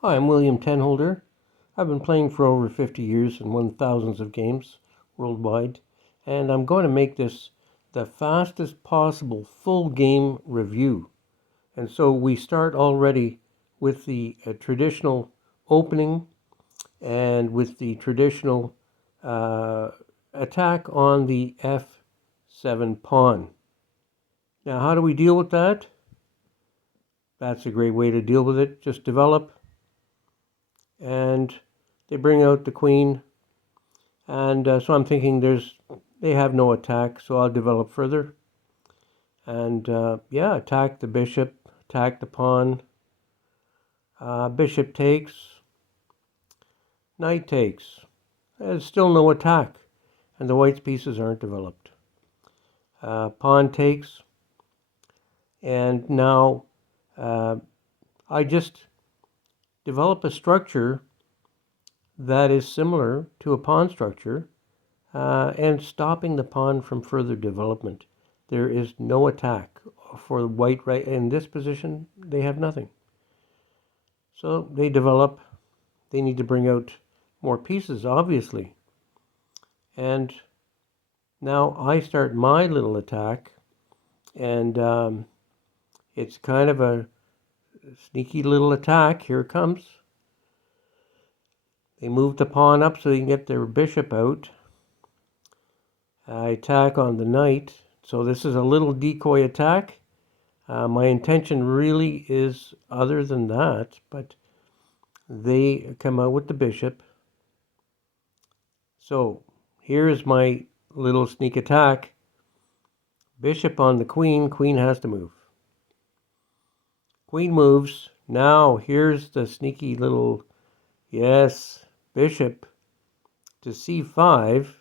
Hi, I'm William Tenholder. I've been playing for over 50 years and won thousands of games worldwide, and I'm going to make this the fastest possible full game review. And so we start already with the traditional opening and with the traditional uh, attack on the f7 pawn. Now, how do we deal with that? That's a great way to deal with it. Just develop, and they bring out the queen. And so I'm thinking they have no attack, so I'll develop further. And yeah, attack the bishop, attack the pawn. Bishop takes, knight takes. There's still no attack, and the white's pieces aren't developed. Pawn takes, and now I just develop a structure that is similar to a pawn structure and stopping the pawn from further development. There is no attack for white right in this position. They have nothing. So they develop. They need to bring out more pieces, obviously. And now I start my little attack, and it's kind of a sneaky little attack. Here it comes. They move the pawn up so they can get their bishop out. I attack on the knight. So this is a little decoy attack. My intention really is other than that, but they come out with the bishop. So here's my little sneak attack. Bishop on the queen. Queen has to move. Queen moves. Now here's the sneaky little, yes, bishop to c5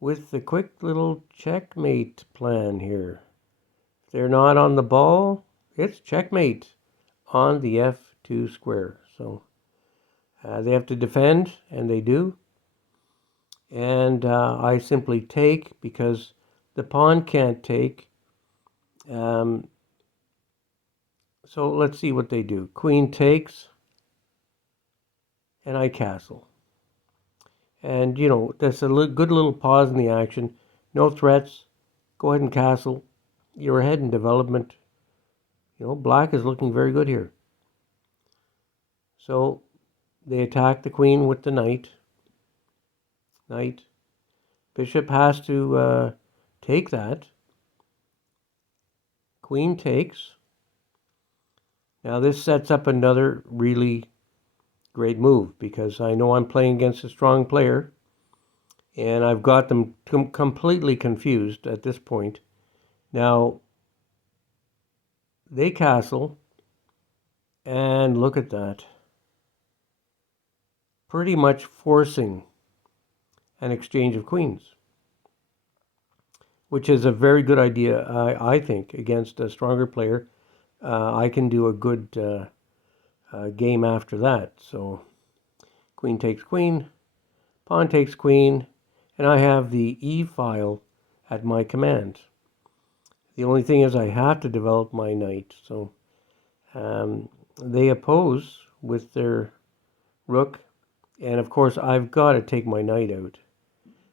with the quick little checkmate plan here. If they're not on the ball, it's checkmate on the f2 square. So they have to defend, and they do. And I simply take because the pawn can't take. So let's see what they do. Queen takes, and I castle. And, that's a good little pause in the action. No threats. Go ahead and castle. You're ahead in development. Black is looking very good here. So they attack the queen with the knight. Knight. Bishop has to take that. Queen takes. Now this sets up another really great move because I know I'm playing against a strong player and I've got them completely confused at this point. Now they castle, and look at that. Pretty much forcing an exchange of queens, which is a very good idea, I think, against a stronger player. I can do a good game after that. So queen takes queen, pawn takes queen, and I have the e file at my command. The only thing is I have to develop my knight. So they oppose with their rook, and of course I've got to take my knight out.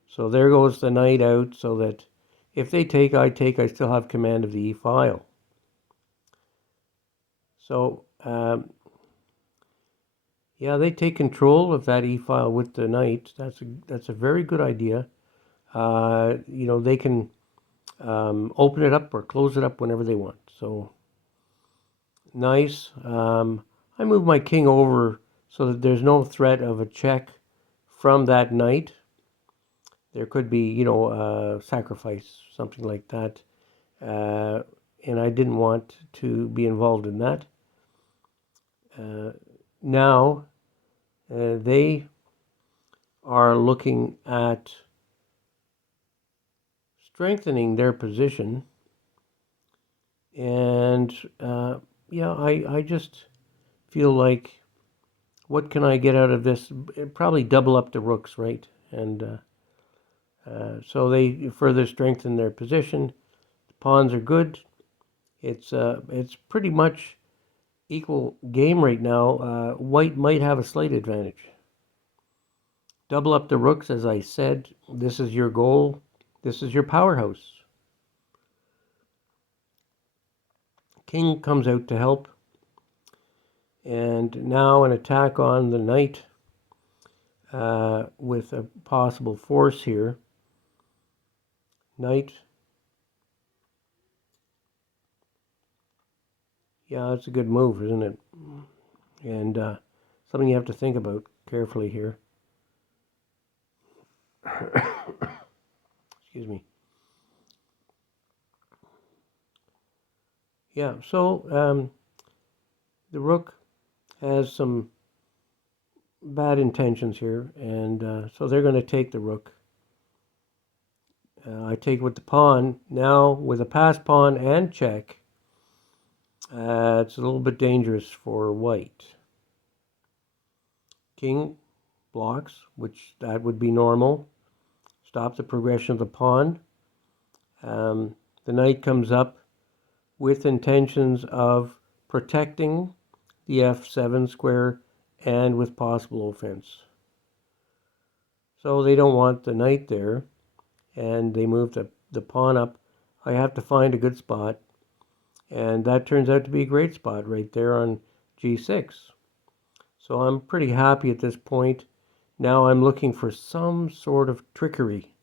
So there goes the knight out, so that if they take, I take, I still have command of the e file. So yeah, they take control of that e file with the knight. That's a very good idea. They can open it up or close it up whenever they want. So nice. I move my king over so that there's no threat of a check from that knight. There could be, sacrifice, something like that. And I didn't want to be involved in that. Now, they are looking at strengthening their position. And yeah, I just feel like, what can I get out of this? Probably double up the rooks, right? And so they further strengthen their position. The pawns are good. It's pretty much equal game right now, white might have a slight advantage. Double up the rooks, as I said. This is your goal. This is your powerhouse. King comes out to help. And now an attack on the knight with a possible force here. Knight. Yeah, that's a good move, isn't it? And something you have to think about carefully here. Excuse me. Yeah, so the rook has some bad intentions here, and so they're going to take the rook. I take with the pawn. Now, with a pass pawn and check, it's a little bit dangerous for white. King blocks, which that would be normal. Stop the progression of the pawn. The knight comes up with intentions of protecting the f7 square and with possible offense. So they don't want the knight there, and they move the pawn up. I have to find a good spot, and that turns out to be a great spot right there on g6. So I'm pretty happy at this point. Now I'm looking for some sort of trickery,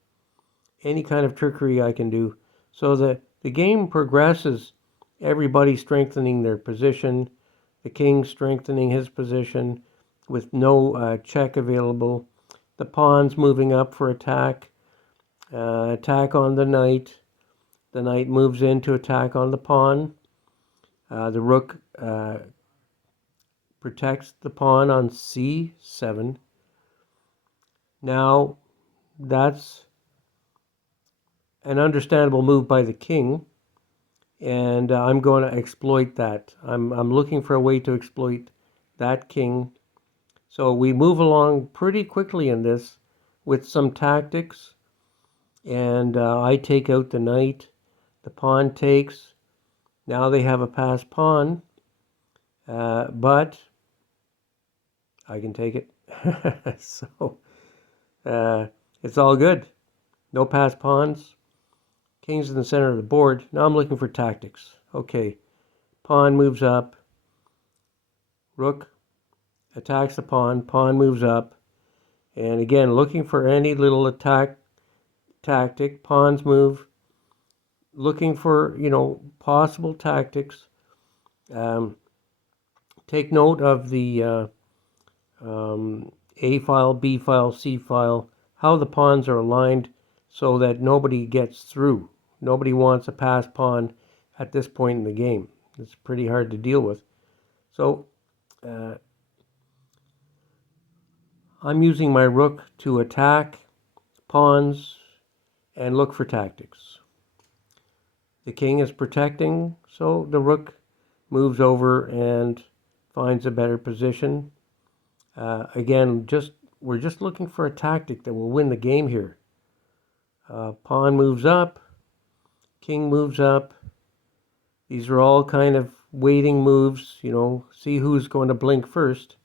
any kind of trickery I can do. So the game progresses, everybody strengthening their position, the king strengthening his position with no check available, the pawns moving up for attack, attack on the knight moves in to attack on the pawn, the rook protects the pawn on c7. Now that's an understandable move by the king, and I'm going to exploit that. I'm looking for a way to exploit that king. So we move along pretty quickly in this with some tactics, and I take out the knight. The pawn takes. Now they have a passed pawn, but I can take it. So it's all good. No passed pawns. King's in the center of the board. Now I'm looking for tactics. Okay, pawn moves up. Rook attacks the pawn. Pawn moves up. And again, looking for any little attack tactic. Pawns move. Looking for, possible tactics. Take note of the A file, B file, C file, how the pawns are aligned so that nobody gets through. Nobody wants a passed pawn at this point in the game. It's pretty hard to deal with. So I'm using my rook to attack pawns and look for tactics. The king is protecting, so the rook moves over and finds a better position. Again, we're just looking for a tactic that will win the game here. Pawn moves up, king moves up. These are all kind of waiting moves, see who's going to blink first.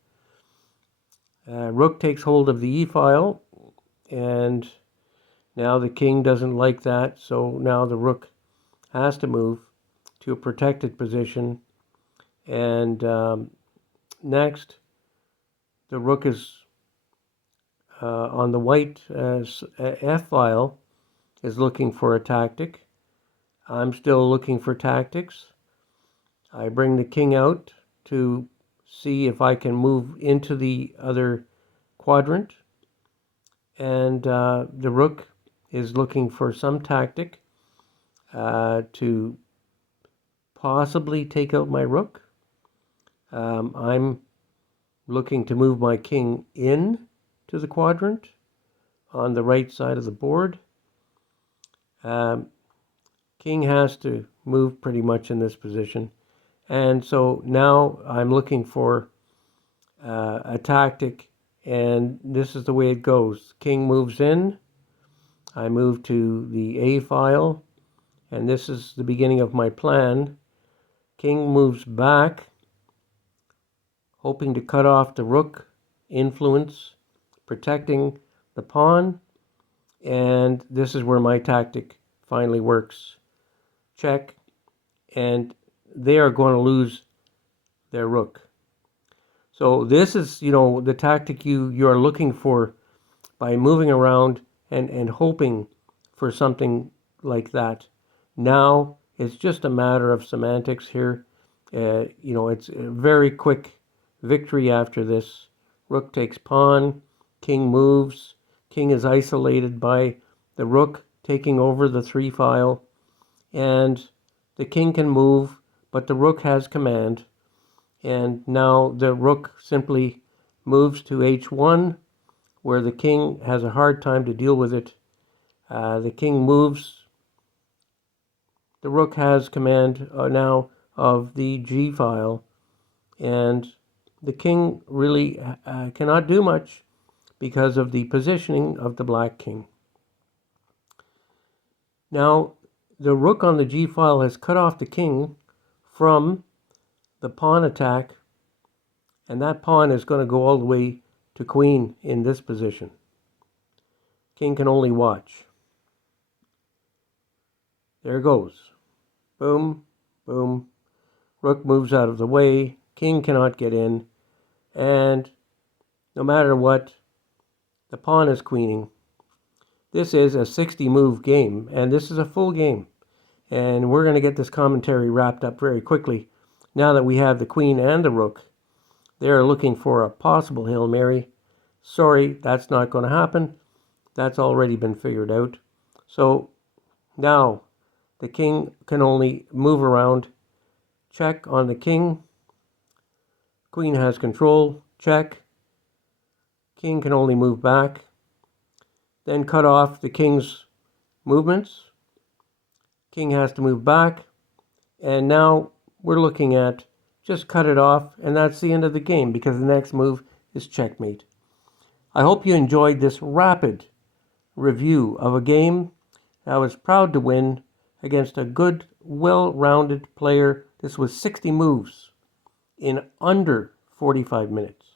Rook takes hold of the e-file, and now the king doesn't like that, so now the rook has to move to a protected position. And next, the rook is on the white f-file is looking for a tactic. I'm still looking for tactics. I bring the king out to see if I can move into the other quadrant. And the rook is looking for some tactic to possibly take out my rook. I'm looking to move my king in to the quadrant on the right side of the board. King has to move pretty much in this position. And so now I'm looking for a tactic, and this is the way it goes. King moves in. I move to the A file, and this is the beginning of my plan. King moves back hoping to cut off the rook influence, protecting the pawn, and this is where my tactic finally works. Check, and they are going to lose their rook. So this is, the tactic you are looking for by moving around and hoping for something like that. Now it's just a matter of semantics here. It's a very quick victory after this. Rook takes pawn, king moves, king is isolated by the rook taking over the 3 file, and the king can move, but the rook has command. And now the rook simply moves to h1, where the king has a hard time to deal with it. The king moves. The rook has command now of the g file, and the king really cannot do much because of the positioning of the black king. Now, the rook on the g file has cut off the king from the pawn attack, and that pawn is going to go all the way to queen in this position. King can only watch. There goes. Boom, boom. Rook moves out of the way. King cannot get in. And no matter what, the pawn is queening. This is a 60-move game, and this is a full game. And we're going to get this commentary wrapped up very quickly. Now that we have the queen and the rook, they're looking for a possible Hail Mary. Sorry, that's not going to happen. That's already been figured out. So now the king can only move around. Check on the king. Queen has control. Check. King can only move back. Then cut off the king's movements. King has to move back. And now we're looking at just cut it off, and that's the end of the game because the next move is checkmate. I hope you enjoyed this rapid review of a game I was proud to win against a good, well-rounded player. This was 60 moves in under 45 minutes.